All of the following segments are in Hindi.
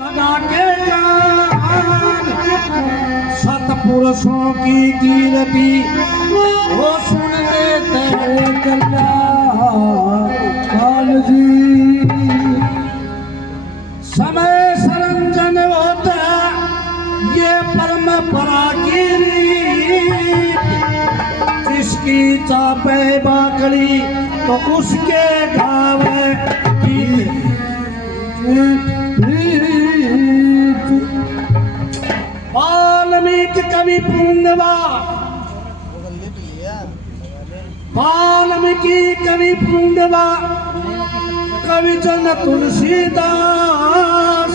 के कान सतपुरुषों की कीर्ति वो सुन लेते कल्याण जी। समय सरंजन होता ये परंपरा की रीत, जिसकी चापे बाकड़ी तो उसके घावे की वाल्मीकि कवि पूर्णिमा, वाल्मीकि कवि पूर्णिमा, कवि जन तुलसीदास।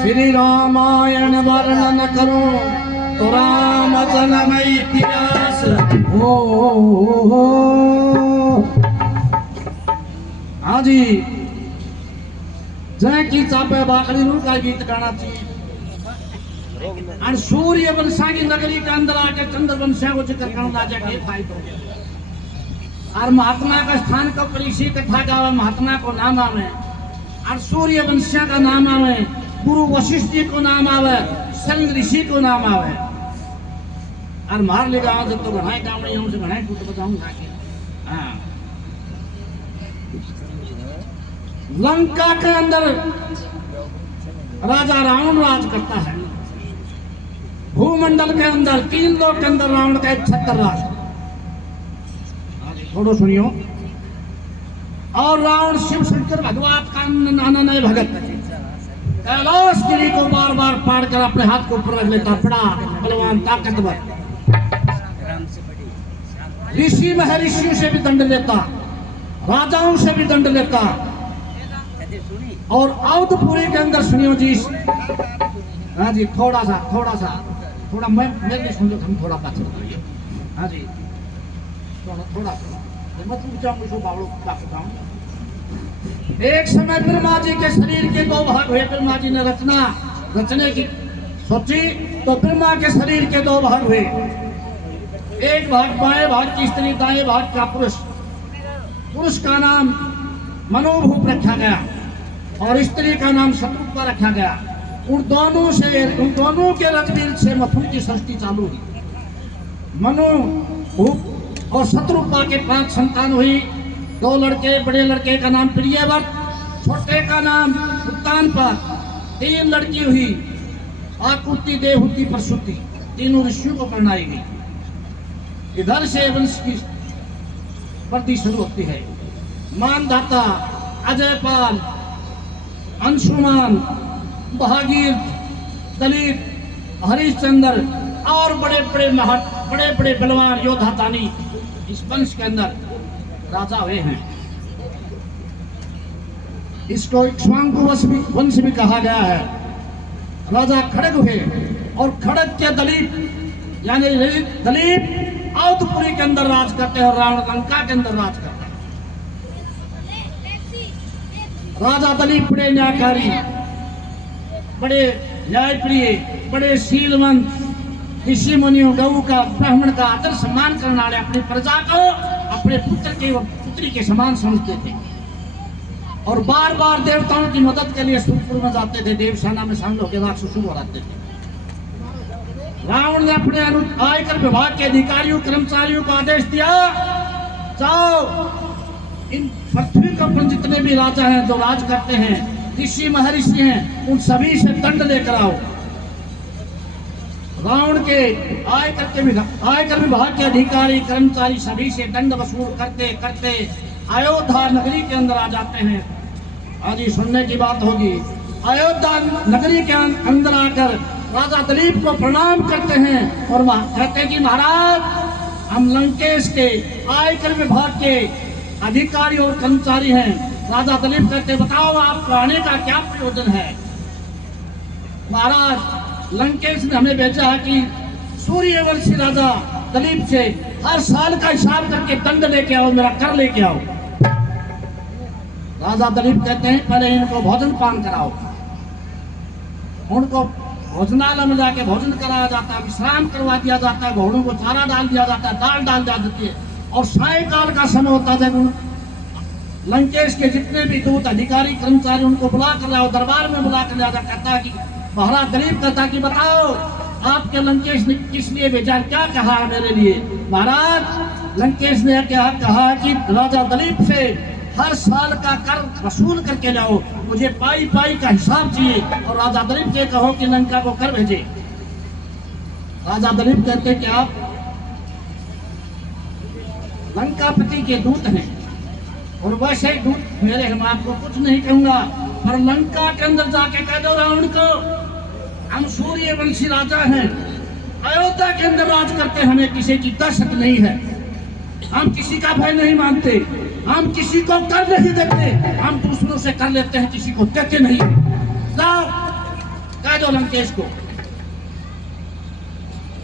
श्री रामायण वर्णन करूं तो राम जन्म इतिहास। हाँ जी, जय की चापे बाकड़ी नू का गीत गाना चाहिए। और सूर्य वंशा की नगरी के अंदर आके चंद्रवंशिया को जिक्र करना चाहिए फायदा। और महात्मा का स्थान को परिषी कथा गावे, महात्मा को नाम आवे। और सूर्य वंशिया का नाम आवे, गुरु वशिष्ठ जी को नाम आवे, शल्य ऋषि को नाम आवे। और मार ले गाँव जब तो बढ़ाए गावड़ी हूँ से बढ़ाए कुछ बताऊंगा। हाँ, लंका के अंदर राजा रावण राज करता है। भूमंडल के अंदर 3 लोक के अंदर रावण का एक छत्र राज। थोड़ा सुनियो। और रावण शिव शंकर भगवान का नाना नए भगत कैलाश गिरी को बार बार पार कर अपने हाथ को ऊपर रख लेता, बड़ा बलवान ताकतवर। ऋषि महर्षियों से भी दंड लेता, राजाओं से भी दंड लेता। और अवधपुरी के अंदर सुनियो जी। हाँ जी, थोड़ा मैं मेरे सुन लो, हम थोड़ा पास। हाँ जी, थोड़ा मैं तुम चाहूँ सो बावड़ों का बताऊँ। एक समय ब्रह्मा जी के शरीर के 2 भाग हुए। ब्रह्मा जी ने रचने की सोची तो ब्रह्मा के शरीर के 2 भाग हुए। एक भाग बाएं भाग की स्त्री, दाएं भाग का पुरुष। पुरुष का नाम मनोभूप रखा गया और स्त्री का नाम शत्रुपा रखा गया। उन दोनों के रजबीर से मथुन की सृष्टि चालू हुई। मनोभूप और शत्रुपा के 5 संतान हुई। 2 लड़के, बड़े लड़के का नाम प्रियव्रत, छोटे का नाम उत्तानपाद। 3 लड़की हुई, आकुति, देवहूति, प्रसूति। तीनों ऋषियों को परिणाई गई। इधर से वंश की वृद्धि शुरू होती है। मानधाता, अजयपाल, अंशुमान, भागीरथ, दलीप, हरिश्चंद्र और बड़े बड़े बलवान योद्धा तानी इस वंश के अंदर राजा हुए हैं। इसको इक्ष्वाकु वंश भी कहा गया है। राजा खड़ग हुए और खड़ग के दलीप यानी दलीप अवधपुरी के अंदर राज करते हैं और रावण लंका के अंदर राज करते हैं। राजा दलीप बड़े न्यायकारी, बड़े न्यायप्रिय, बड़े शीलवंत, ऋषि मुनियों, गौ का, ब्राह्मण का आदर सम्मान करने वाले, अपनी प्रजा को अपने पुत्री के समान समझते थे। और बार बार देवताओं की मदद के लिए सुरपुर में जाते थे। देवसेना में शामिल होकर राक्षसों को हराते थे। रावण ने अपने आयकर विभाग के अधिकारियों, कर्मचारियों को आदेश दिया, जाओ इन पृथ्वी के ऊपर जितने भी राजा हैं, जो राज करते हैं, ऋषि महर्षि हैं, उन सभी से दंड लेकर आओ। रावण के आयकर विभाग के अधिकारी, कर्मचारी सभी से दंड वसूल करते करते अयोध्या नगरी के अंदर आ जाते हैं। आज ये सुनने की बात होगी। अयोध्या नगरी के अंदर आकर राजा दलीप को प्रणाम करते हैं और कहते हैं कि महाराज, हम लंकेश के आयकर विभाग के अधिकारी और कर्मचारी हैं। राजा दलीप कहते, बताओ आपको आने का क्या प्रयोजन है? महाराज, लंकेश ने हमें भेजा है कि सूर्यवंशी राजा दलीप से हर साल का हिसाब करके दंड लेके आओ, मेरा कर लेके आओ। राजा दलीप कहते हैं, पहले इनको भोजन पान कराओ। उनको भोजनालय में जाके भोजन कराया जाता है, विश्राम करवा दिया जाता है, घोड़ों को चारा डाल दिया जाता है, दाल डाल दिया जाती है। और सायकाल का समय होता है जब लंकेश के जितने भी दूत अधिकारी कर्मचारी उनको बुला कर लाओ, दरबार में बुला कर लाओ। कहता कि महाराज दलीप कहता कि बताओ आपके लंकेश ने किस लिए भेजा, क्या कहा है मेरे लिए। महाराज लंकेश ने क्या कहा कि राजा दलीप से हर साल का कर वसूल करके लाओ, मुझे पाई पाई का हिसाब चाहिए। और राजा दलीप से कहो कि लंका को कर भेजे। राजा दलीप कहते कि आप लंकापति के दूत हैं और वैसे दूत मेरे हम आपको कुछ नहीं कहूंगा, पर लंका के अंदर जाके कह दो रावण को हम सूर्यवंशी राजा हैं, अयोध्या के अंदर राज करते, हमें किसी की दहशत नहीं है, हम किसी का भय नहीं मानते, हम किसी को कर नहीं देते, हम दूसरों से कर लेते हैं, किसी को देते नहीं। जाओ कह दो लंकेश को।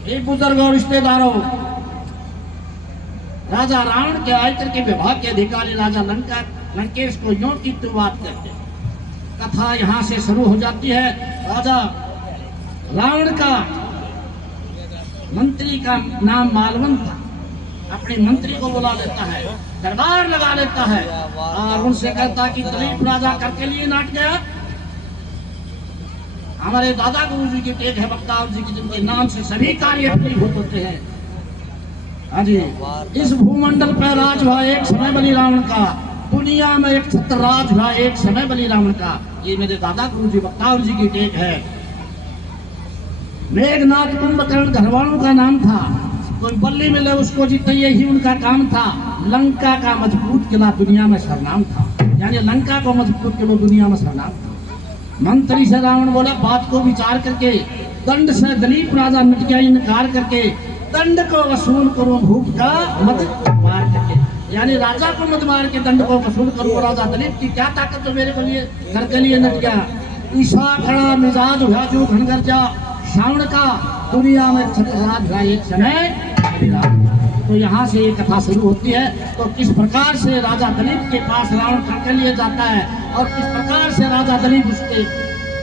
एक बुजुर्ग और रिश्तेदारों, राजा रावण के आयकर के विभाग के अधिकारी राजा लंकेश को यूं की तो बात करते। कथा यहाँ से शुरू हो जाती है। राजा रावण का मंत्री का नाम मालवंत था, अपने मंत्री को बुला लेता है, दरबार लगा लेता है और उनसे कहता कि दलीप राजा करके लिए नाट गया। हमारे दादा गुरु जी की टेक है बख्तावर जी की, जिनके नाम से सभी कार्य फलीभूत होते हैं। हाँ जी, इस भूमंडल पर राज हुआ एक समय बलि रावण का, दुनिया में एक छत्र राज हुआ एक समय बलि रावण का। ये मेरे दादा गुरु जी बख्तावर जी की टेक है। मेघनाथ कुंभकर्ण घरवाणों का नाम था, कोई बल्ली मिले उसको जीते, यही उनका काम था। लंका का मजबूत किला दुनिया में सरनाम था, यानी लंका को मजबूत किला दुनिया में सरनाम था। मंत्री से रावण बोला बात को विचार करके, दंड से दलीप राजा मिट गया इनकार करके, दंड को वसूल करो भूख का मत मार करके, यानी राजा को मत मार के दंड को वसूल करो। राजा दलीप की क्या ताकत तो मेरे को लिए घर के लिए नट गया। ईशा खड़ा मिजाज हुआ जो घनगर जा, श्रावण का दुनिया में छत्रराज हुआ एक समय। तो यहाँ से ये कथा शुरू होती है। तो किस प्रकार से राजा दलीप के पास रावण करके लिए जाता है और किस प्रकार से राजा दलीप उसके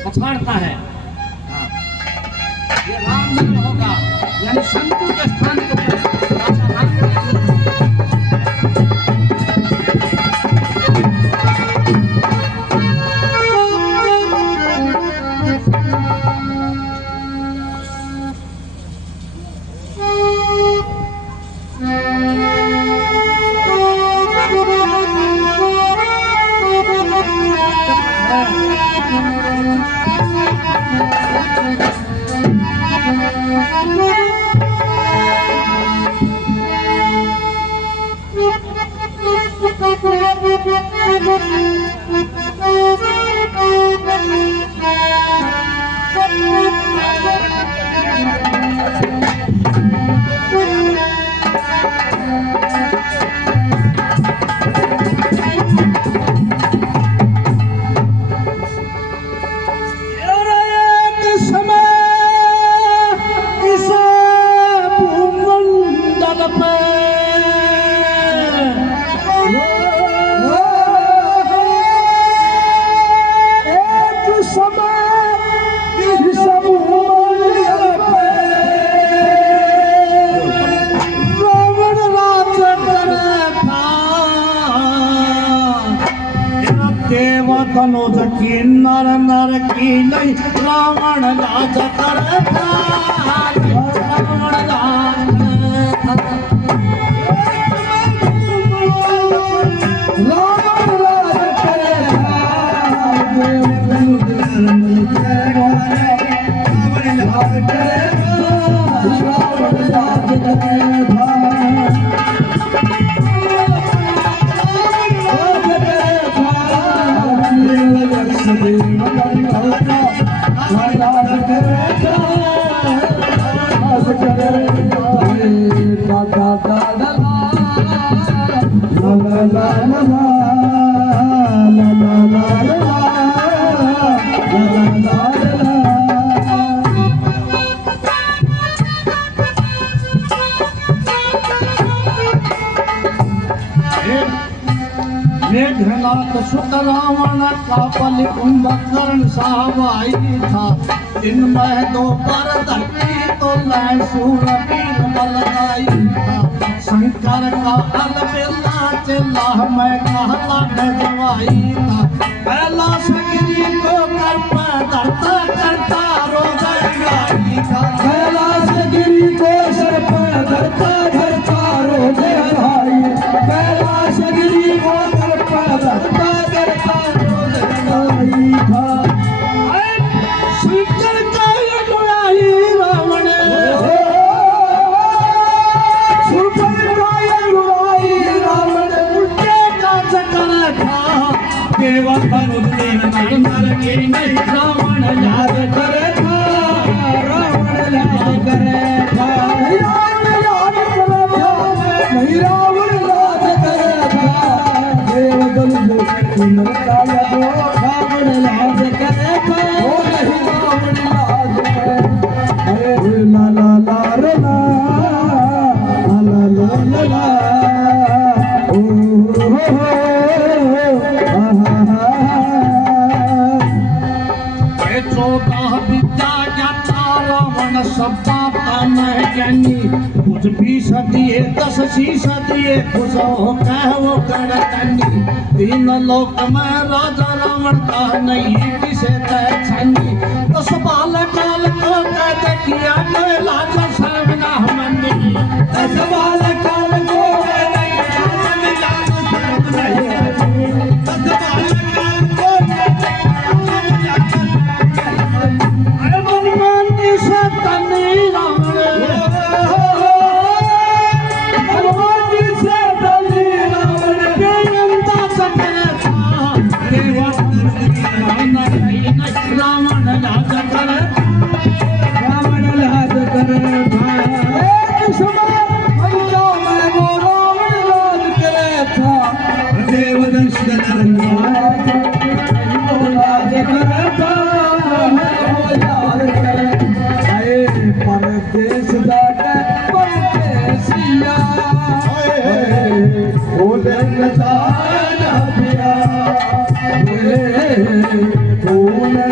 पछाड़ता है। ये रामजन्म होगा, यानी शंकु के स्थान को राजा राम तनुज की नर नर की नहीं रावण राज करता, रावण राज साथ सुत रावण का बलि कुंभकर्ण सहाबाई था। इनमें दो पर धरती तो लय सूर वीर बलदाई था। शंकर का अलबेला चला मैं कहला जवाई था। कैलाश गिरी को कर पर धरता करता रो गई था। कैलाश गिरी को सर पर धरता धरता रो भाई। कैलाश गिरी को सर पर धरता धरता रो भाई था। शंकर का अनुयायी रावण, शंकर का अनुयायी रावण उल्टे का चक्कर था। केवल नर नर की नहीं रावण याद करे था। रावण याद करे था। रावण याद करे था। नहीं रावण याद करे था। देव दल का यादो रावण याद करे था। ओ नहीं रावण याद करे। अरे ला ला ला रे ला ला ला ला ला ओ हो चौदह विद्या ज्ञाता रावण सब बाता नहीं ज्ञानी। कुछ भी सदिए 10 सदिए खुश हो कह वो करतनी। तीन लोक में राजा रावण का नहीं किसे तय छनी। 10 बाल काल को कैद किया कैलाश सर्वना मनी। 10 बाल काल को कैद किया कैलाश सर्वना मनी। 10 बाल काल को रावण याद करे। रावण याद करे था। एक समय पंचों में वो रावण याद करे था। देव दर्शन याद करे था। याद करे आए परदेश जाके परदेसिया बोले नजारा दिया। बोले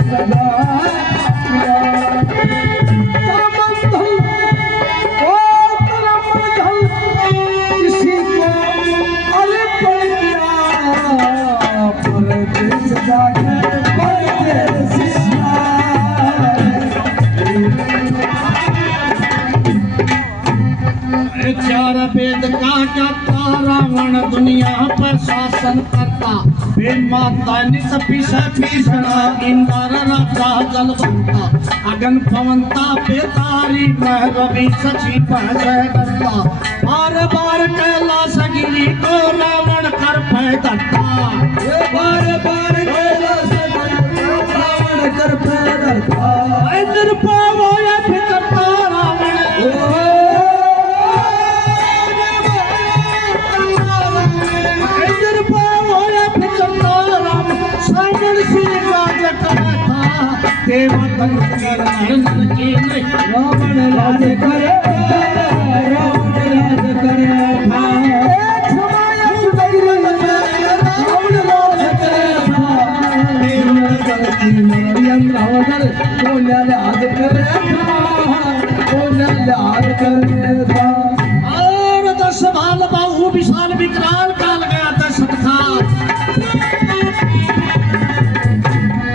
चार वेद का ज्ञाता रावण दुनिया पर शासन करता। माता नित भीषणा इंद्र राजा जलवंता। अगन पवंता बेतारी मह रवि सची पहसे करता। बार बार कैलाश गिरी को रावण कर पैदता। बार बार कैलाश रावण कर पैदता। निर्भव या फिरता रावण। रावण याद करे। रावण याद करे था। एक समय रावण याद करे था। रावण कौन याद करे था। कौन याद करे था। और 10 बाल बाहु विशाल विकराल काल गया दशरथ था।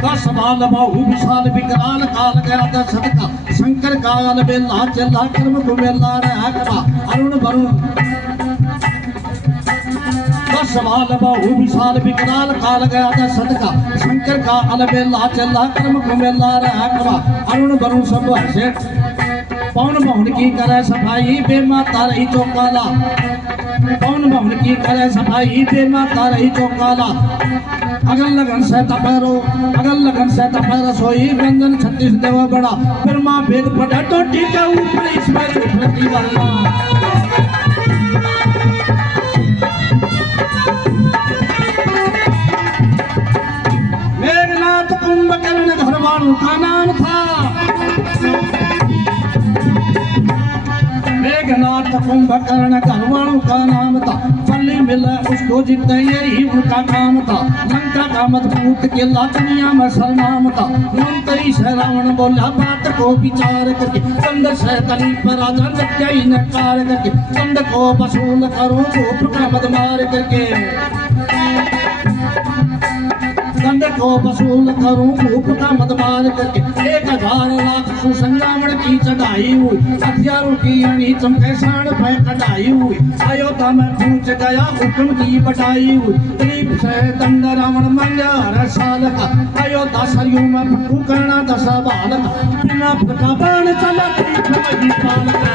10 बाल बाहु विशाल विकराल काल गया दशरथ का। शंकर का अलबेला चला कर्म कुबेला रहा करा अरुण वरुण। 10 बाल बाहु विशाल विकराल काल गया दशरथ का। शंकर का अलबेला चला कर्म कुबेला रहा करा अरुण वरुण सब ऐसे। पवन मोहन की करे सफाई बेमाता रही चौकाला। पवन मोहन की करे सफाई बेमाता रही चौकाला। अगल लगन से तपैरो अगल लगन से तपैर सोई। व्यंजन 36 देव बड़ा ब्रह्मा वेद पढ़ा तो टीका ऊपर ईश्वर प्रति वाला। मेघनाथ कुंभकर्ण घरवालों का नाम था। मेघनाथ कुंभकर्ण करवाणु का नाम था, पल्ली मिला उसको जीतने यही उनका काम था। लंका का मजबूत किला दुनिया में सरनाम था। मंत्री से रावण बोला बात को विचार करके, चंद से दलीप राजा लग गई नकार करके, चंद को वसूल करो गोप का मद मार करके, चंद को वसूल करूं भूप का मद मार करके। 1000 लाख सुसंग्रामण की चढ़ाई हुई, हथियारों की अणी चमके साण पे कटाई हुई। अयोध्या में पहुंच गया हुक्म की बटाई हुई, दिलीप से दंड रावण मांगा 1 साल का। अयोध्या सरयू में फूकू करना 10 बाल का, बिना फटा बाण चला दिलीप वही पाल का।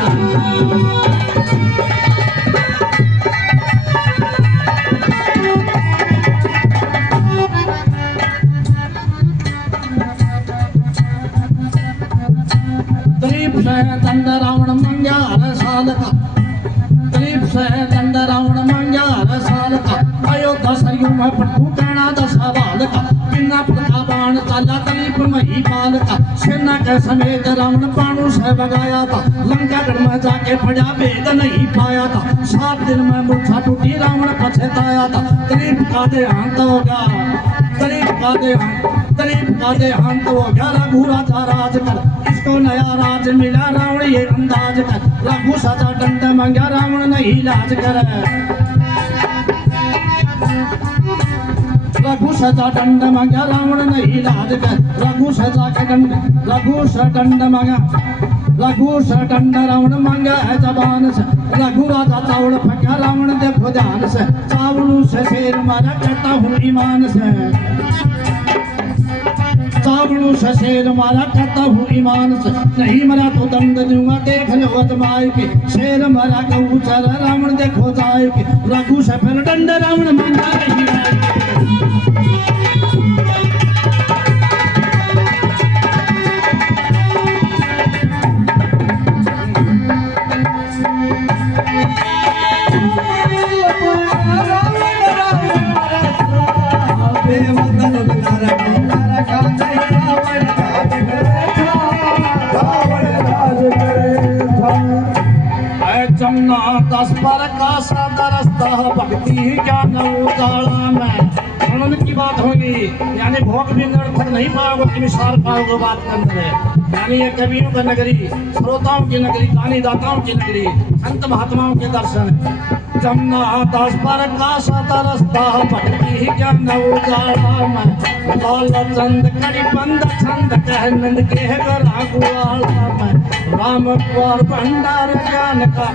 दिलीप से दंड रावण मांगा 1 साल का, दिलीप से दंड रावण मांगा 1 साल का। अयोध्या सरयू में फटकू करना 10 बाल का, बिना फटा बाण चला दिलीप मही पाल का। सेना के समेत रावण बाणों से भगाया था, लंकागढ़ में जाके पड़ा वेद नहीं पाया था। 7 दिन में मूर्छा टूटी रावण पछताया था, दिलीप का देहांत हो गया, दिलीप का देहांत हो गया। रघु राजा राज कर, इसको नया राज मिला रावण ये अंदाज कर। रघु सजा दंड मांगा रावण नहीं लाज कर, रघु सजा दंड मांगा रावण नहीं लाज कर। रघु सजा का दंड, रघु स दंड मांगा, रघु स दंड रावण मांगा है जबान से। रघु राजा चावल फेंका रावण देखो ध्यान से, चावलों से शेर मारा कहता हूँ ईमान से, चावलों से शेर मारा कहता हूँ ईमान से। नहीं मरा तो दंड दूंगा देख लो अजमाए के, शेर मरा गऊ चर रावण देखो जाए के। रघु से फिर दंड रावण मांगा नहीं लाए के। जमुना 10 पर का सादा रास्ता भक्ति ही ज्ञान उजाला में। सुनने की बात होगी, यानी भोग भी निरर्थक नहीं पाओगे कि विशाल पाओगे बात के अंदर है। यानी ये कवियों का नगरी, श्रोताओं की नगरी, गानी दाताओं की नगरी, संत महात्माओं के दर्शन। जमुना 10 पर का सादा रास्ता भक्ति ही ज्ञान उजाला में। लाल चंद कड़ी बंद छंद कह नंद के गला गुआला में। राम कुंवर भंडार ज्ञान का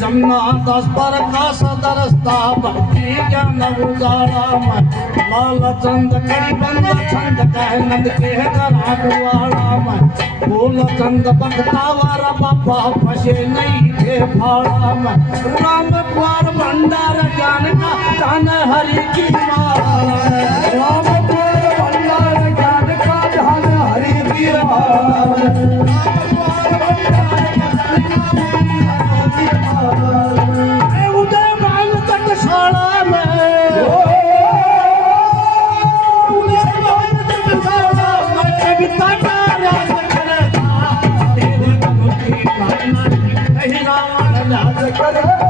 जमुना 10 पर का सदरस्ता भक्ति ज्ञान उजाला में। लाल चंद कड़ी बंद छंद कह नंद के गला गुआला में। फूल चंद बखता वारा बाबा फसे नहीं थे फाड़ा में। राम कुंवर भंडार ज्ञान का धन हरि की माला। राम कुंवर भंडार ज्ञान का धन हरि की माला। उदय मान तकशाला में, उदय मान तकशाला में कविता का राज करता। तेरे गुरु की भावना नहीं रावण राज करता।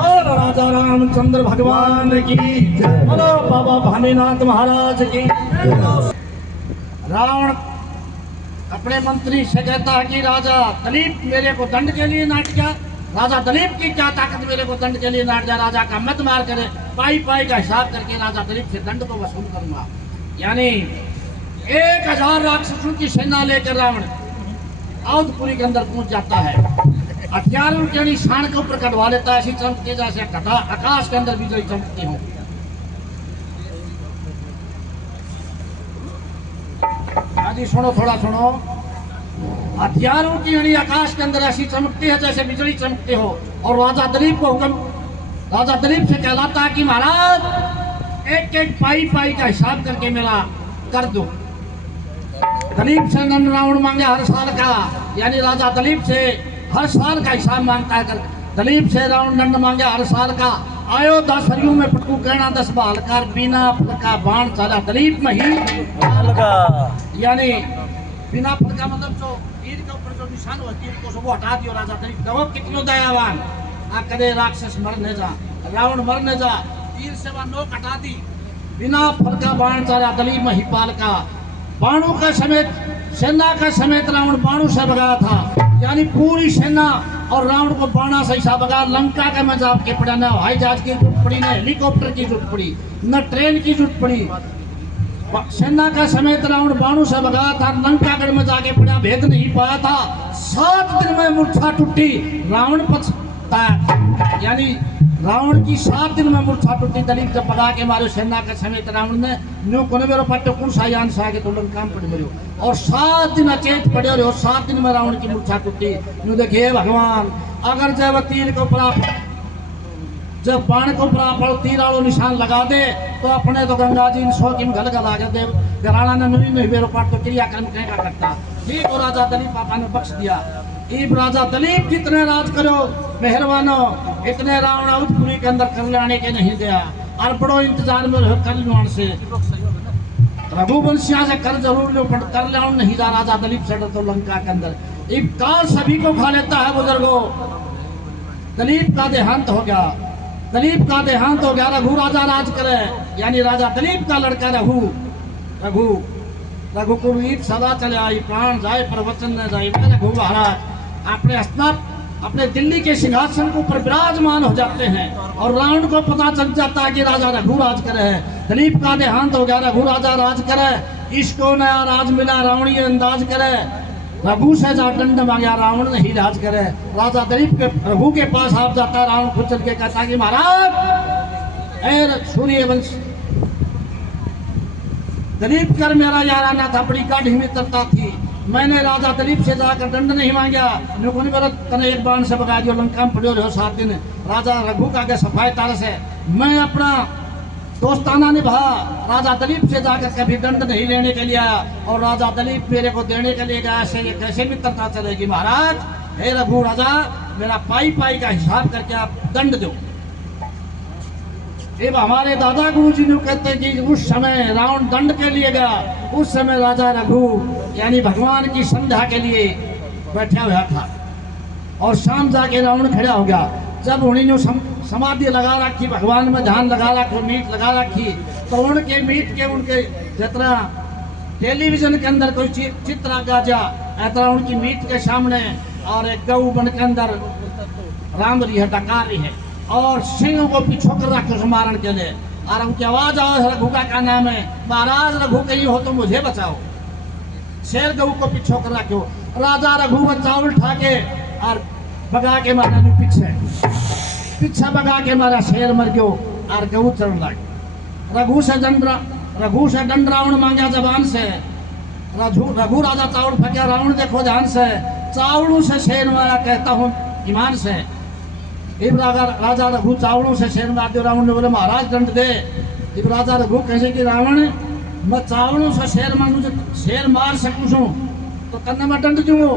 और राजा रामचंद्र भगवान की, बोलो बाबा भामीनाथ महाराज की। रावण अपने मंत्री से कहता है कि राजा दलीप मेरे को दंड के लिए नाट गया। राजा दलीप की क्या ताकत मेरे को दंड के लिए नाट गया। राजा का मत मार करे, पाई पाई का हिसाब करके राजा दलीप से दंड को वसूल करूंगा। यानी 1000 राक्षसों की सेना लेकर रावण अवधपुरी के अंदर पहुंच जाता है। हथियारों की अणी शान के ऊपर कटवा लेता है, ऐसी चमकती जैसे आकाश के अंदर बिजली चमकती हो। जी सुनो, थोड़ा सुनो। हथियारों की अणी आकाश के अंदर ऐसी चमकती है जैसे बिजली चमकती हो। और राजा दलीप को हुक्म, राजा दलीप से कहलाता है कि महाराज एक एक पाई पाई का हिसाब करके मेरा कर दो। दलीप से दंड रावण मांगे हर साल का, यानी राजा दलीप से हर साल का हिसाब मांगता है। दलीप से रावण दंड मांगे हर साल का। आयो 10 हरियों में पटकू कहना 10 बहालकार बिना फलका बाण चाला दलीप में ही यानी बिना फलका मतलब जो तीर के ऊपर जो निशान होती है उसको वो हटा दियो राजा दलीप देखो कितनो दयावान आ कदे राक्षस मरने जा रावण मरने जा तीर से वह नोक हटा दी बिना फलका बाण चाला दलीप में ही पाल का बाणों का समेत सेना का समेत रावण बाणों से भगाया था यानी पूरी सेना और रावण को बाणा से हिसाब लगा लंका के में जाके पड़ा न हवाई जहाज की जरूरत पड़ी न हेलीकॉप्टर की जरूरत पड़ी न ट्रेन की जरूरत पड़ी सेना का समेत रावण बाणों से भगाया था लंकागढ़ में जाके पड़ा भेद नहीं पाया था 7 दिन में मूर्छा टूटी रावण पछताया यानी रावण की 7 दिन में मूर्छा टूटी दलीप जब भगा के मारे सेना के समेत रावण ने न्यू कोने मेरे पट्टे कुण सायान से आगे तो लंका में पड़ मरियो और 7 दिन अचेत पड़े और 7 दिन में रावण की मूर्छा टूटी न्यू देखिए भगवान अगर जब तीर को प्राप्त जब बाण को प्राप्त तीर वालों निशान लगा दे तो अपने तो गंगा जी 100 की गल गला के देव घराना ने नहीं बेरो पाट तो क्रियाक्रम कहेगा करता ठीक और राजा दलीप पापा ने बख्श दिया इब राजा दलीप जितने राज करो मेहरबानो इतने रावण अवधपुरी के अंदर कर लाने के नहीं दिया और बड़ो इंतजार में रहो कर लुआन से रघुवंशिया से कर जरूर लो पर कर लाउन नहीं जा राजा दलीप से तो लंका के अंदर इब काल सभी को खा लेता है बुजुर्गों दलीप का देहांत हो गया दलीप का देहांत हो गया रघु राजा राज करे यानी राजा दलीप का लड़का रघु रघु रघु को वीर सदा चले आई प्राण जाए पर वचन न जाए मैं रघु महाराज अपने अस्नात अपने दिल्ली के सिंहासन के ऊपर विराजमान हो जाते हैं और रावण को पता चल जाता है कि राजा रघु राज करे है दलीप का देहांत हो गया रघु राजा राज करे इसको नया राज मिला रावणीय अंदाज करे रघु से जा दंड मांगा रावण नहीं राज करे राजा दलीप के रघु के पास आप जाता रावण खुद चल के कहता कि महाराज सूर्यवंश दलीप कर मेरा याराना था बड़ी गाढ़ मित्रता थी मैंने राजा दलीप से जाकर दंड नहीं मांगा तने एक बाण से भगा दियो लंका में पड़े रहो 7 दिन राजा रघु का के सफाई तार से मैं अपना दोस्ताना निभा राजा दलीप से जाकर कभी दंड नहीं लेने के लिए आया और राजा दलीप मेरे को देने के लिए गया ऐसे कैसे मित्रता चलेगी महाराज हे रघु राजा मेरा पाई पाई का हिसाब करके आप दंड दो अब हमारे दादा गुरु जी ने कहते कि उस समय रावण दंड के लिए गया उस समय राजा रघु यानी भगवान की संध्या के लिए बैठा हुआ था और शाम जाके रावण खड़ा हो गया जब उन्हें समाधि लगा रखी भगवान में ध्यान लगा रखी मीट लगा रखी तो उनके मीट के उनके जितना टेलीविजन के अंदर कोई चित्र आ जा ऐसा उनकी मीट के सामने और एक गऊ बन के अंदर राम रही है डकार रही है और सिंह को पीछो कर रखे उस मारण के लिए और उनकी आवाज आओ रघु का नाम है महाराज रघु कहीं हो तो मुझे बचाओ शेर गऊ को पीछो कर रखे राजा रघु चावल उठा के और भगा के मारा पीछे भगा के मारा शेर मर गयो और गऊ चढ़ लग रघु से दंड रावण मांगा जबान से रघु राजा चावल फेंका रावण देखो ध्यान से चावलों से शेर मारा कहता हूँ ईमान से इब राजा रघु चावलों से शेर मार दियो रावण ने बोले महाराज दंड दे इब राजा रघु कहे कि रावण मैं चावलों से शेर मांगू शेर मार सकूँ छू तो कन्ने में दंड दूँ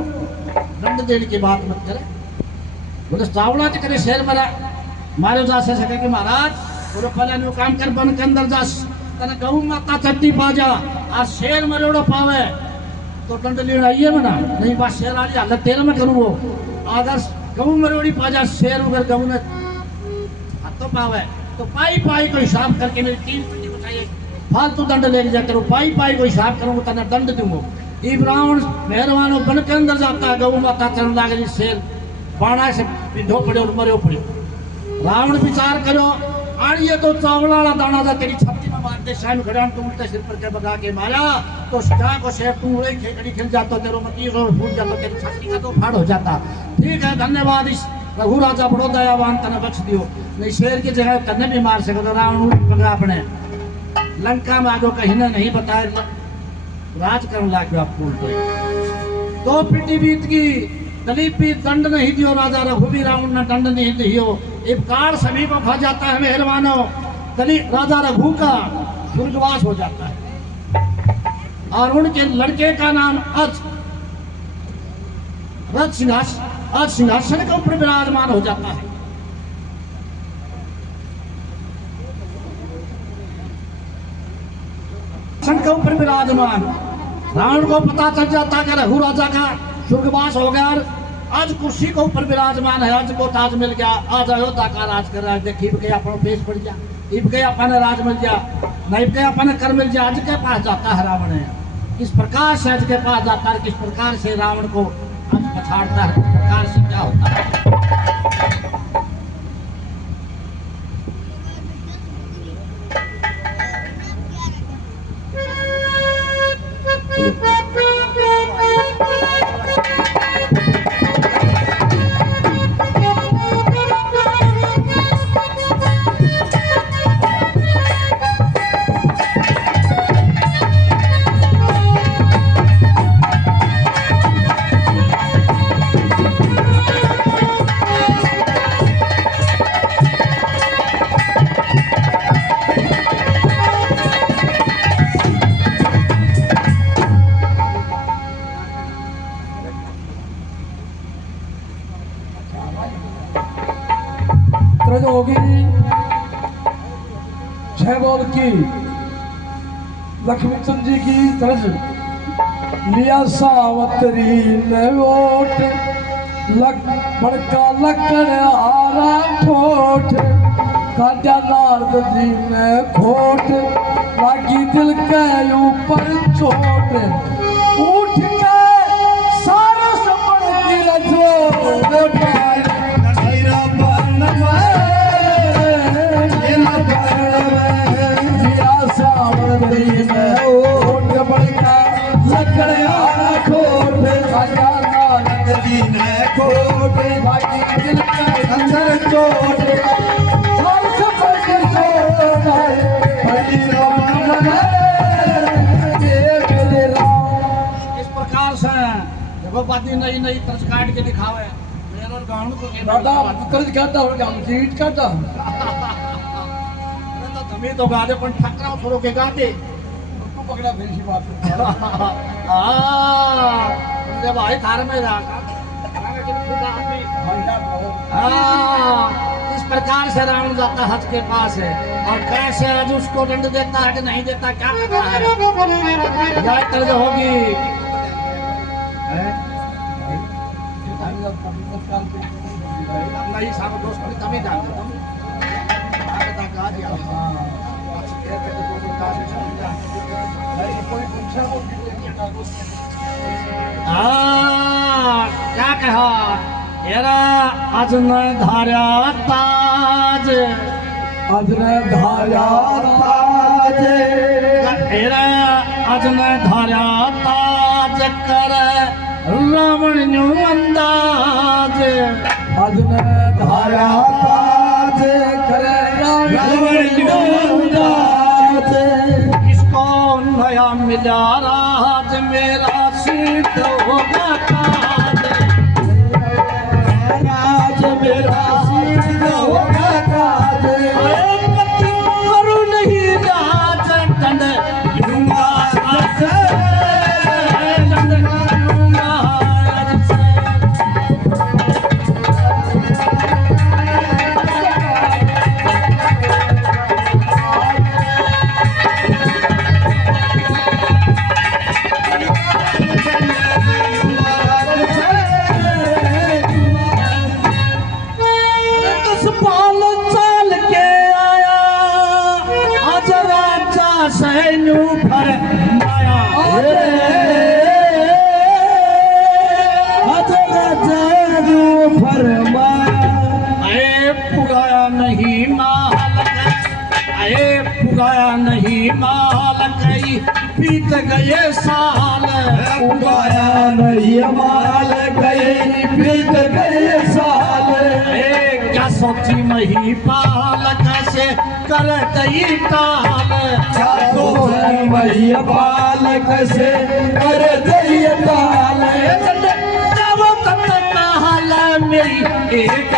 दंड देने की बात मत करे बोले चावला के करे शेर मरा मारो जा से सके कि महाराज बोले पहले नो काम कर बन के अंदर जा तने गऊ माता चट्टी पा जा और शेर मरोड़ो पावे तो दंड लेना आइए मना नहीं बात शेर वाली हालत तेरे में करूँ वो अगर गऊ मरोड़ी पा जा शेर अगर गऊ ने तो पावे तो पाई पाई को हिसाब करके मेरी 3 पट्टी को चाहिए फालतू दंड लेके जा करूँ पाई पाई को हिसाब करूँगा तने दंड दूंगा इब रावण मेहरबान बन के अंदर जाता है गऊ माता चरण लागे शेर बाणा से बिंधो पड़े और मरो पड़े रावण विचार करो आड़िए तो चावला वाला दाना था तेरी छाती में मार दे शाम खड़ा तो उल्टे सिर पर के बगा के मारा तो क्या को शेर तू उड़े खेकड़ी खिल जाता तेरे मती फूट जाता तेरी छाती का तो फाड़ हो जाता ठीक है धन्यवाद इस रघु राजा बड़ो दयावान तने बख्श दियो नहीं शेर की जगह तने भी मार सको तो रावण उठ पड़ा अपने लंका में आगो कहीं ने नहीं बताया राज करने लाग आप फूल तो पिटी बीत की दलीप भी दंड नहीं दियो राजा रघु भी रावण ने दंड नहीं दियो एक कार सभी को खा जाता है मेहरबानो दलीप राजा रघु का स्वर्गवास हो जाता है और उनके लड़के का नाम अज सिंहासन के ऊपर विराजमान हो जाता है के ऊपर विराजमान। रावण को पता चल जाता कि रघु राजा का स्वर्गवास हो गया और आज कुर्सी के ऊपर विराजमान है, आज को ताज मिल गया, आज अयोध्या का राज कर रहा है। देखिए के अपन पेश पड़ गया, इब के अपन राज मिल गया, नहीं के अपन कर मिल गया। आज के पास जाता है रावण है, किस प्रकार से आज के पास जाता है, किस प्रकार से रावण को आज पछाड़ता है, किस प्रकार से क्या होता है। होगी शहबोल की लक्ष्मीचंद जी की तरज लिया सावतरी ने वोट लक बड़का लकड़ आरा ठोठ काजा नारद जी ने खोट लागी दिल के ऊपर चोट उठ के सारे सपन की रजो बाती नई नई तर्ज काट के दिखावे मेरा गाउन को के दादा तर्ज काटा और काम जीट काटा तो तुम्हें तो गादे पण ठकरा थोड़ो के गाते उसको पकड़ा भेजी बात जब भाई थार में रहा इस प्रकार से रावण जाता हज के पास है और कैसे आज उसको दंड देता है कि नहीं देता क्या करता है यह तर्ज होगी नहीं साहब दोस्त कभी तभी जानते तुम आगे तक आ दिया अच्छा कह के तो दो का से चल जा नहीं कोई पूछा तो क्या कहा येरा आज न धारा ताज आज न धारा ताज येरा आज न धारा ताज कर रावण न्यू अंदाज आज न धारा ताज करे रावण न्यू अंदाज किसको नया मिला राज मेरा सिद्ध होगा ताज राज मेरा सिद्ध होगा ताज करूँ नहीं राज दंड लूंगा नहीं माल कई बीत गए साल उगाया नहीं माल गए बीत गए साल क्या सोची मही पाल कैसे कर दई टाल क्या सोची मही पाल कैसे कर दई टाल जब तक काल मेरी एक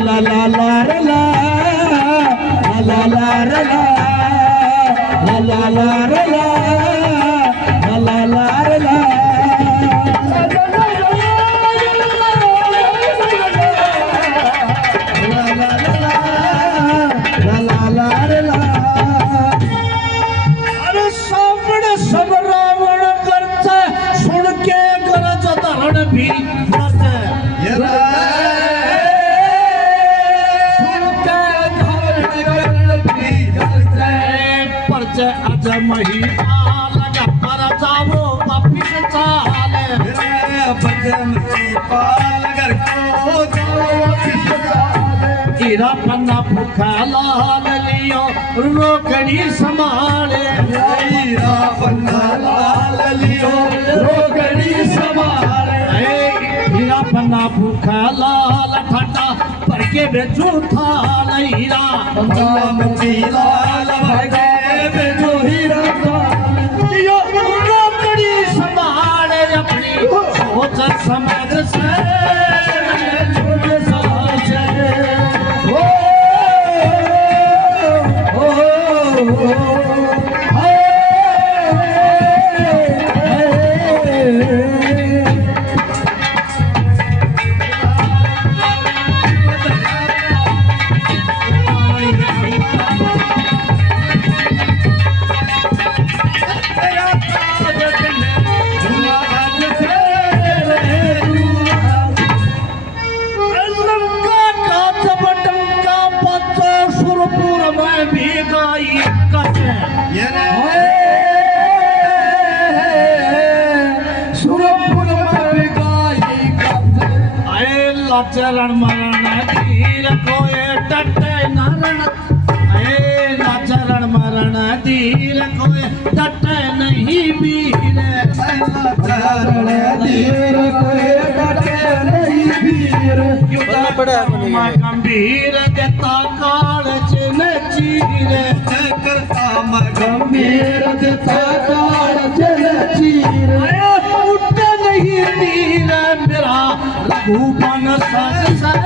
la la la la la la la la अज महिला लगा पर जाओ वापिस चाले भजन पाल कर को जाओ वापिस चाले हीरा पन्ना भूखा लाल लियो रोकड़ी संभाले हीरा पन्ना लाल लियो रोकड़ी संभाले हीरा पन्ना भूखा लाल ठंडा भर के बेचू थाल हीरा मोती लाल भर के बेचू हीरा लियो रोकड़ी संभाले अपनी सोच समझ से चरण मरण धीर कोए टटे नरण चरण मरण धीर कोए टटे नहीं वीर चरण धीर कोए टटे नहीं वीर गंभीर देता काल चिन चीर करता गंभीर देता काल चिन चीर उठ नहीं तीर मेरा रघुपन सज से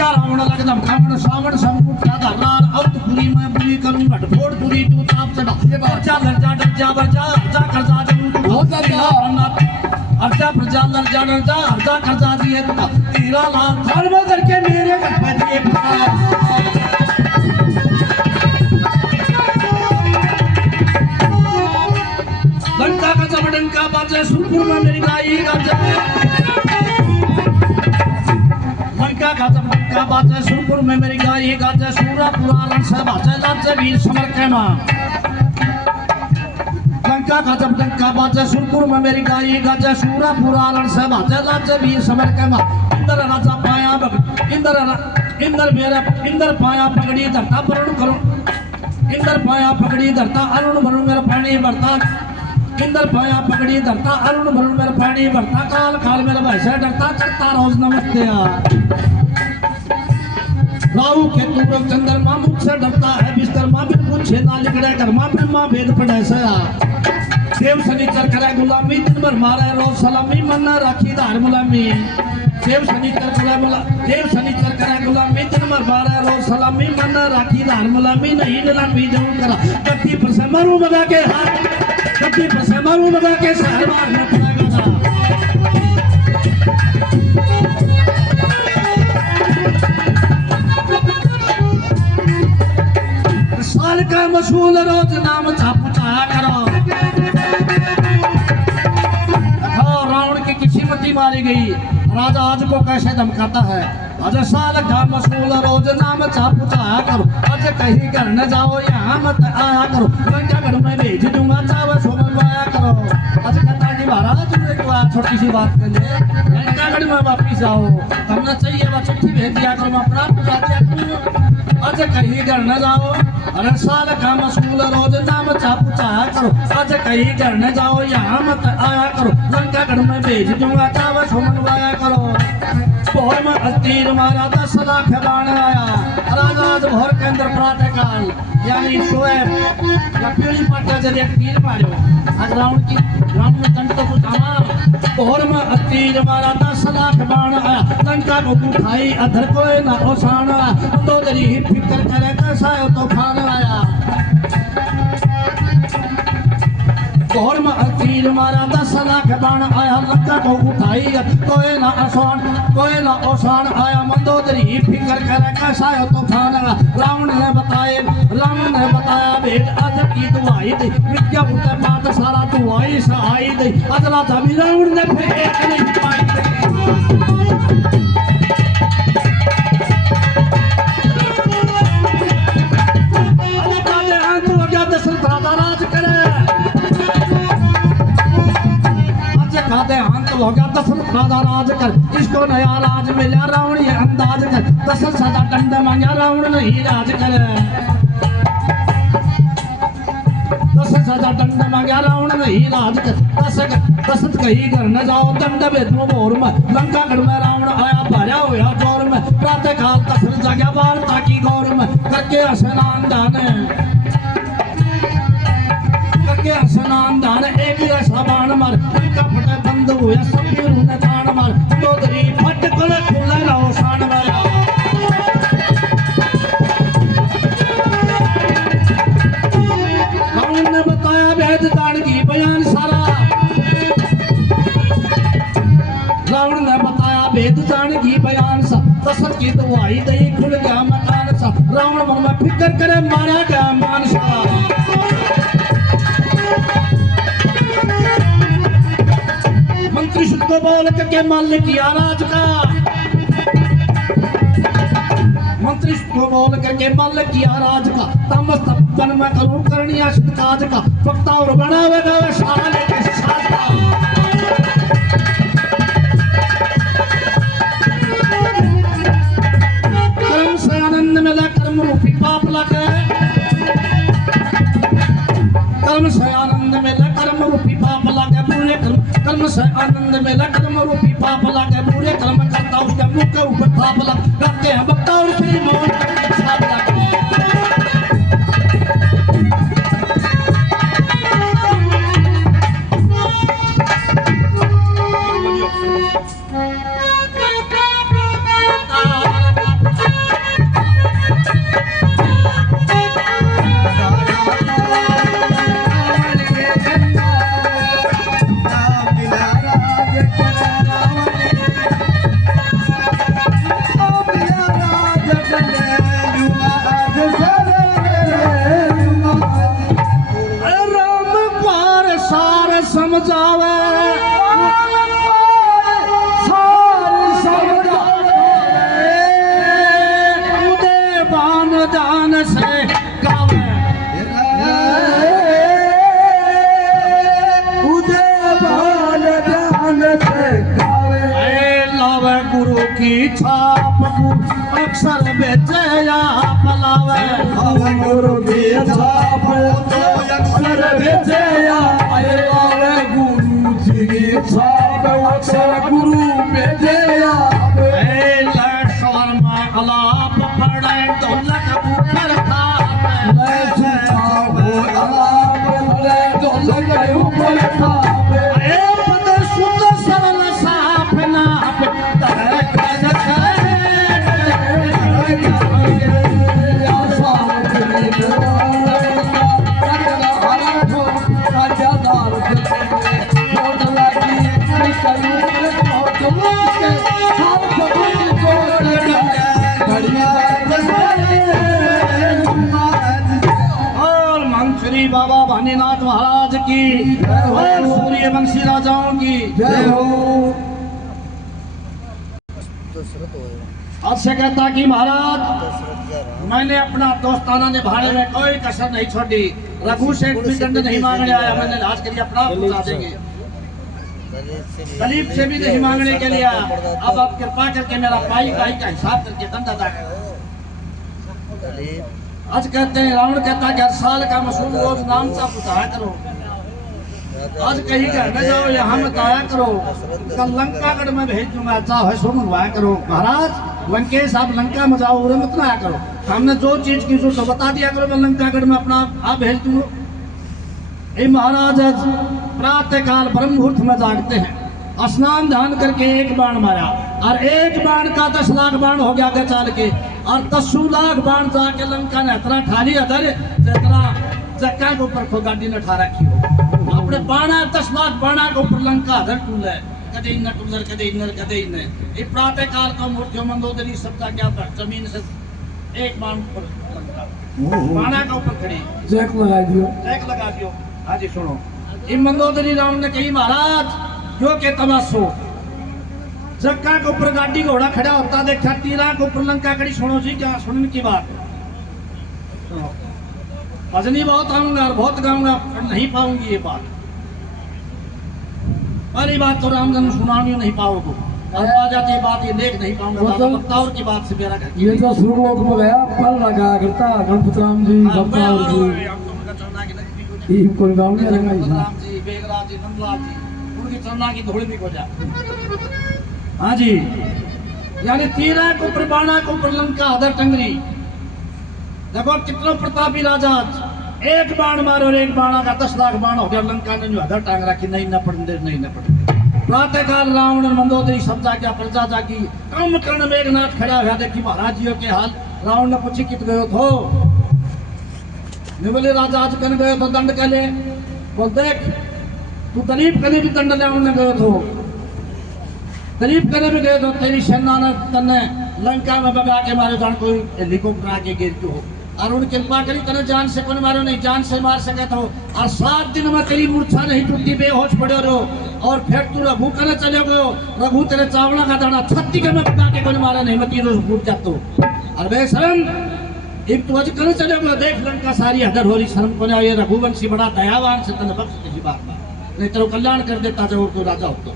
रावण लगदम खावण सावण संपुटा धरनार अवतपुरी में बुरी करूं घटफोड़ पूरी तू ताप चढ़ा बच्चा लर्जा डरजा बजा जा करजा जब हो जा अर्जा प्रजा लर्जा डरजा अर्जा करजा दिए तू तेरा लाल धर्म करके मेरे घर पे दिए घंटा का जबड़न का बाजे सुरपुर में मेरी गाई गाजे का बात है सुरपुर में मेरी गाय गाजे सूरा पुराण से बाजे लाजे वीर समर के मां लंका का जब लंका बाजे सुरपुर में मेरी गाय गाजे सूरा पुराण से बाजे लाजे वीर समर के मां इंद्र राजा पाया इंद्र पाया पगड़ी धरता वरुण करो इंद्र पाया पगड़ी धरता अरुण वरुण मेरा पानी भरता इंद्र पाया पगड़ी धरता अरुण वरुण मेरा पानी भरता काल काल मेरा भैसा डरता करता रोज नमस्ते राहु केतु पर चंद्रमा मुख से डरता है बिस्तर मां बिन पूछे ना लिखड़े कर मां बिन मां भेद पड़े से देव शनिचर करे गुलामी दिन भर मारे रोज सलामी मन राखी धार मुलामी देव शनिचर करे गुलामी दिन भर मारे रोज सलामी मन राखी धार मुलामी नहीं नीलामी जरूर करा गद्दी पर से मारू मगा के हाथ गद्दी पर से मारू मगा के शहर मारने पड़ेगा साल का मशहूर रोज नाम छापुचा करो रावण की किसी मती मारी गई राजा आज को कैसे धमकाता है आज साल का मशहूर रोज नाम छापुचा करो आज कहीं घर न जाओ यहाँ मत आया करो लंका घर में भेज दूंगा चावल सो मंगवाया करो आज कहता कि महाराज छोटी सी बात कर ले लंका घर में वापिस आओ हमने चाहिए वह चिट्ठी भेज दिया करो मैं अपना पूछा दिया करूँ आज कहीं घर न जाओ अरे साल का मशहूर रोज नाम छापुचा करो आज कहीं घर न जाओ यहाँ मत आया करो लंका घर में भेज दूंगा चावल सो मंगवाया करो भोर में तीर मारा 10 लाख बाण आया राजा भोर के अंदर प्रातः काल यानी सोएब या पीली पाटा जब एक तीर मारो आज रावण में दंड तो कुछ भोर में तीर मारा 10 लाख बाण आया लंका को उठाई अधर कोई ना ओसान तो तेरी फिक्र करे कैसा तूफान आया घोर में तीर मारा 10 लाख बाण आया लंका को उठाई कोई ना ओसान आया मंदोदरी फिक्र करे कैसा तूफान रावण ने बताया भेद अज की दुआई दे विद्या उठे बात सारा दुआई सहाई दे अगला तभी रावण ने फिर एक नहीं पाई हो गया दशरथ राजा राज कर इसको नया राज मिला रावण ये अंदाज कर दशरथ सदा दंड मांगा रावण नहीं राज कर दशरथ सदा दंड मांगा रावण नहीं राज कर दशरथ कहीं घर न जाओ दंड भेदो भोर में लंका गढ़ में रावण आया भरा हुआ जोर में प्रातः काल दशरथ जगह वार्ता की गौर में करके स्नान दान एक ऐसा बाण मार उनका फटे बंद हुआ सब ने तान मार तो दरी फट कुल खुला रहो शान मारा रावण ने बताया भेद दान की बयान सारा रावण ने बताया भेद दान की बयान सा दशरथ की दुआई दई खुल गया मकान सा रावण मन में फिक्र करे मारा गया मान सा मंत्री शुद्ध को बोल के मालिक किया राज का मंत्री को बोल करके मालिक किया राज का तमस तपन में करूं करनिया शुद्ध काज का वक्ता और बनावेगा वे सारा लेके साथ का कर्म से आनंद मिला कर्म रूपी पाप लगे कर्म से आनंद मिला कर्म रूपी पाप लगे पूरे कर्म से आनंद मिला कर्म रूपी पाप लगे पूरे कर्म करता उसके मुख के ऊपर थाप लगते हैं बक्ता और फिर मौत करके छाप लगे समझावे उदय बान जान से गावे उदय बान जान से गावे लावे गुरु की छाप अक्षर बेचे या पलावे गुरु की छाप अक्षर बेचे या गुरु जी छाप अक्षर गुरु बेजया शर्मा अलाप पड़े दौलत ऊपर था अलाप पड़े दौलत ऊपर था पद शुद्ध सरल साफ नाप और मंत्री बाबा भानीनाथ महाराज की और सूर्यवंशी राजाओं की जय हो। अक्षय कहता कि महाराज मैंने अपना दोस्ताना निभाने में कोई कसर नहीं छोड़ी रघु से भी दंड नहीं मांगने आया मैंने राज के लिए अपना पहुंचा देंगे गरीब से भी नहीं मांगने के लिए अब आप कृपा करके मेरा पाई का हिसाब करके दंड अदा करो। आज कहते हैं रावण कहता है कि हर साल का मसूल रोज नाम का बताया करो आज कहीं घर में जाओ यहाँ बताया करो कल लंकागढ़ में भेज दूंगा अच्छा है सो मंगवाया करो। महाराज लंकेश आप लंका में जाओ उरे मत आया करो हमने जो चीज की जो बता दिया करो मैं लंकागढ़ में अपना आप भेज दूंगा। महाराज प्रातः काल ब्रह्म मुहूर्त में जागते हैं स्नान ध्यान करके एक बाण मारा और एक बाण का 10 लाख बाण हो गया आगे चाल के और 10 लाख बाण जाके लंका ने इतना ठाली अधर जितना चक्का के ऊपर खो गाड़ी ने ठा रखी हो अपने बाणा 10 लाख बाणा के ऊपर लंका अधर टूले कदे इन टूलर कदे इन ये प्रातः काल को मूर्तियों मंदोदरी सब का क्या जमीन से एक बाण ऊपर बाणा के ऊपर खड़ी जैक लगा दियो हाँ जी सुनो इन मंदोदरी राम ने कही महाराज जो के तमाशो जक्का के ऊपर गाड़ी घोड़ा खड़ा होता देखा तीरा के ऊपर लंका खड़ी सुनो जी क्या सुनने की बात सुनो भजनी बहुत आऊंगा और बहुत गाऊंगा पर नहीं पाऊंगी ये बात पहली बात तो रामजन सुनानी नहीं पाओगे अब आ जाती है बात ये देख नहीं पाऊंगा बख्तावर की बात से मेरा ये तो सुरलोक में गया पल लगा करता गणपत राम जी बख्तावर जी ये कोई गांव में लगा राम जी बेगराज जी नंदलाल जी उनकी चरना की धूल भी हो जा हाँ जी यानी तीरा को ऊपर बाणा को ऊपर लंका अधर टंगरी देखो कितना प्रतापी राजा एक बाण मारो और एक बाणा का 10 लाख बाण हो गया लंका ने जो अधर टांग रखी नहीं न पड़े प्रातः काल रावण मंदोदरी सब जाग्या प्रजा जागी कम कर्ण मेघनाथ खड़ा हुआ देखी महाराज जी के हाल रावण ने पूछी कित गयो थो बोले राजा आज कन गयो तो दंड के ले बोल देख तू दलीप कने भी दंड ले गयो थो दलीप कने भी गए तो तेरी सेना ने तन्ने लंका में बगा के मारे जान कोई हेलीकॉप्टर आके गिर क्यों हो और उन कृपा करी तने जान से कौन मारो नहीं जान से मार सके तो और 7 दिन में तेरी मूर्छा नहीं टूटी बेहोश पड़े रहो और फिर तू रघु करे चले गयो रघु तेरे चावड़ा का दाना 36 के में बगा के कोई मारा नहीं मती रोज फूट जातो और बेशरम एक तो आज करे चले गयो देख लंका सारी हदर हो रही शर्म को ये रघुवंशी बड़ा दयावान से तने बख्श किसी बात में नहीं तेरे कल्याण कर देता जो तू राजा होतो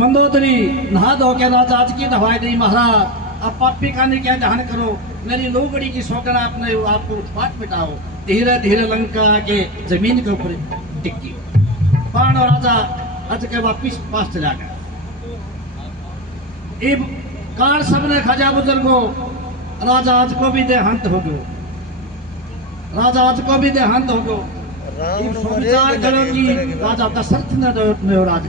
मंदोदरी नहा धो के राजा आज की दवाई दी महाराज अब पापी खाने क्या ध्यान करो मेरी लोगड़ी की सौगन आपने आपको उत्पात मिटाओ धीरे धीरे लंका के जमीन के ऊपर टिकी बाण और राजा अज के वापिस पास चला गया इब कार सबने खजा बुजुर्गो राजा आज को भी देहांत हो गयो राजा आज को भी देहांत हो गयो विचार करो कि राजा दशरथ ने राज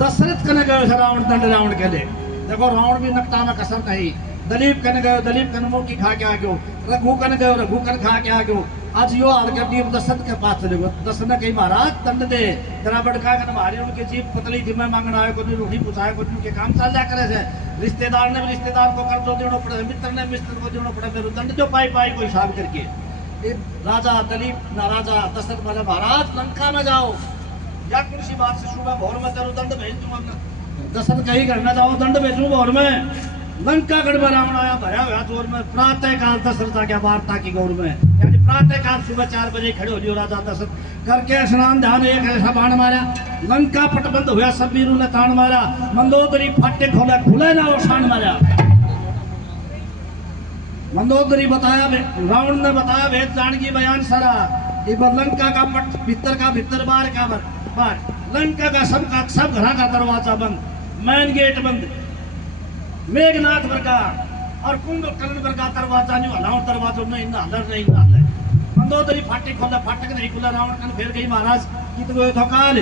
दशरथ कने गयो रावण दंड रावण के लिए देखो रावण भी नकटा में कसर नहीं दलीप कने गयो दलीप कने मुंह खा के आ गयो रघु कने गयो रघु कने खा के आ गयो आज यो हाल कर दी दशरथ के पास चले गयो दशरथ ने कही महाराज दंड दे तेरा बड़का कने मारे उनके जीभ पतली थी मैं मांगना आयो कोई रोटी पूछाए कोई उनके काम चल जा करे से रिश्तेदार ने भी रिश्तेदार को कर्ज देना पड़े मित्र ने मित्र को देना पड़े मेरे दंड जो पाई पाई कोई हिसाब करके राजा दलीप ना राजा दशरथ बोले महाराज लंका में जाओ या किसी बात से सुबह भोर में तेरो दंड भेज दूंगा दशरथ कहीं घर में जाओ दंड भेजू भोर में लंका गढ़ में रावण आया भरा हुआ जोर में प्रातः काल दशरथ आ गया वार्ता की गौर में यानी प्रातः काल सुबह 4 बजे खड़े हो लियो राजा दशरथ करके स्नान ध्यान एक ऐसा बाण मारा लंका पटबंद हुआ सब वीरों ने तान मारा मंदोदरी फट्टे खोले खुले ना और शान मारा मंदोदरी बताया रावण ने बताया वेद जानकी बयान सारा लंका का पट भीतर बार का बार लंका का सब घरा का दरवाजा बंद मैन गेट बंद मेघनाथ वर्गा और कुंभकर्ण वर्गा दरवाजा नहीं हलाओ दरवाजों में इतना हलर नहीं हल मंदोदरी फाटक खोला फाटक नहीं खुला रावण कन फिर गई महाराज कित गयो तो काल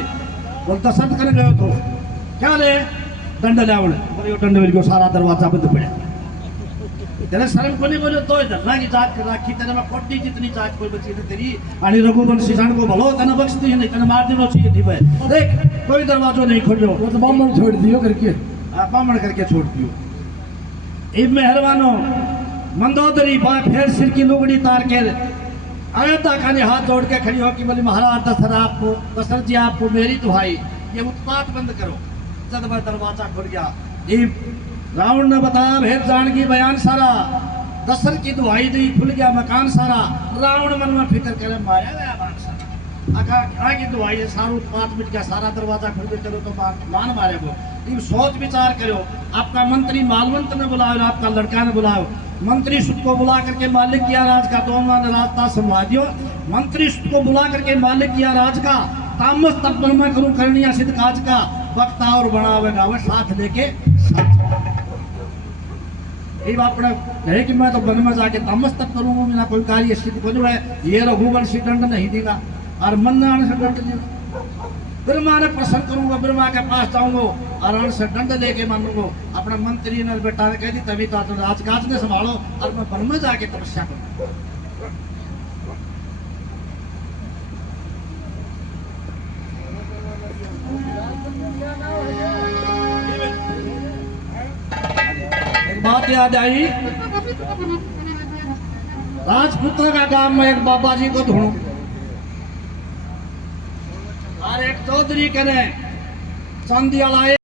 बोल दशरथ कन गयो तो क्या ले दंड रावण बोले दंड मिल गयो सारा दरवाजा बंद पड़ा तेरे शर्म को नहीं बोलो तो धरना की जांच कर रखी तेरे में कोटी जितनी जांच कोई बची नहीं तेरी आणि रघुवंशी जान को भलो तने बख्शती नहीं तने मार देनो चाहिए थी भाई देख कोई दरवाजा नहीं खोलो वो तो बामण छोड़ दियो करके बामण करके छोड़ दियो इब मेहरबानो मंदोदरी बा फिर सिर की लुगड़ी तार के अयोध्या खाने हाथ जोड़ के खड़ी हो कि बोली महाराज दशरथ जी आपको मेरी दुहाई ये उत्पात बंद करो जब दरवाजा खुल गया इब रावण ने बताया भेद जानकी बयान सारा दशरथ की दुहाई दी खुल गया मकान सारा रावण मन में फिक्र करे माया गया बात सारा आगे दुहाई है सारा उत्पात मिट गया सारा दरवाजा खुल गया चलो तो मान मारे वो इन सोच विचार करो आपका मंत्री मालवंत ने बुलाओ आपका लड़का ने बुलाओ मंत्री सुध को बुला करके मालिक किया राज का दोनों ने रास्ता संभालियो मंत्री सुध को बुला करके मालिक किया राज का तामस तप में करूं करनिया सिद्ध काज का वक्ता और बनावेगा वह साथ लेके ये अपने है कि मैं तो वन में जाके तमस्तक करूंगा, मेरा कोई कार्य सिद्ध को जो है ये रघुवंशी दंड नहीं देगा और मन्नान से दंड देगा। ब्रह्मा ने प्रसन्न करूंगा, ब्रह्मा के पास जाऊंगा और अण से दंड लेके मानूंगा। अपने मंत्री ने बेटा ने कह दी तभी तो राजकाज ने संभालो और मैं वन में जाके तपस्या करूंगा। बात याद आई, राजपुत्र का काम में एक बाबा जी को ढूंढूं और एक चौधरी के ने चांदी वाला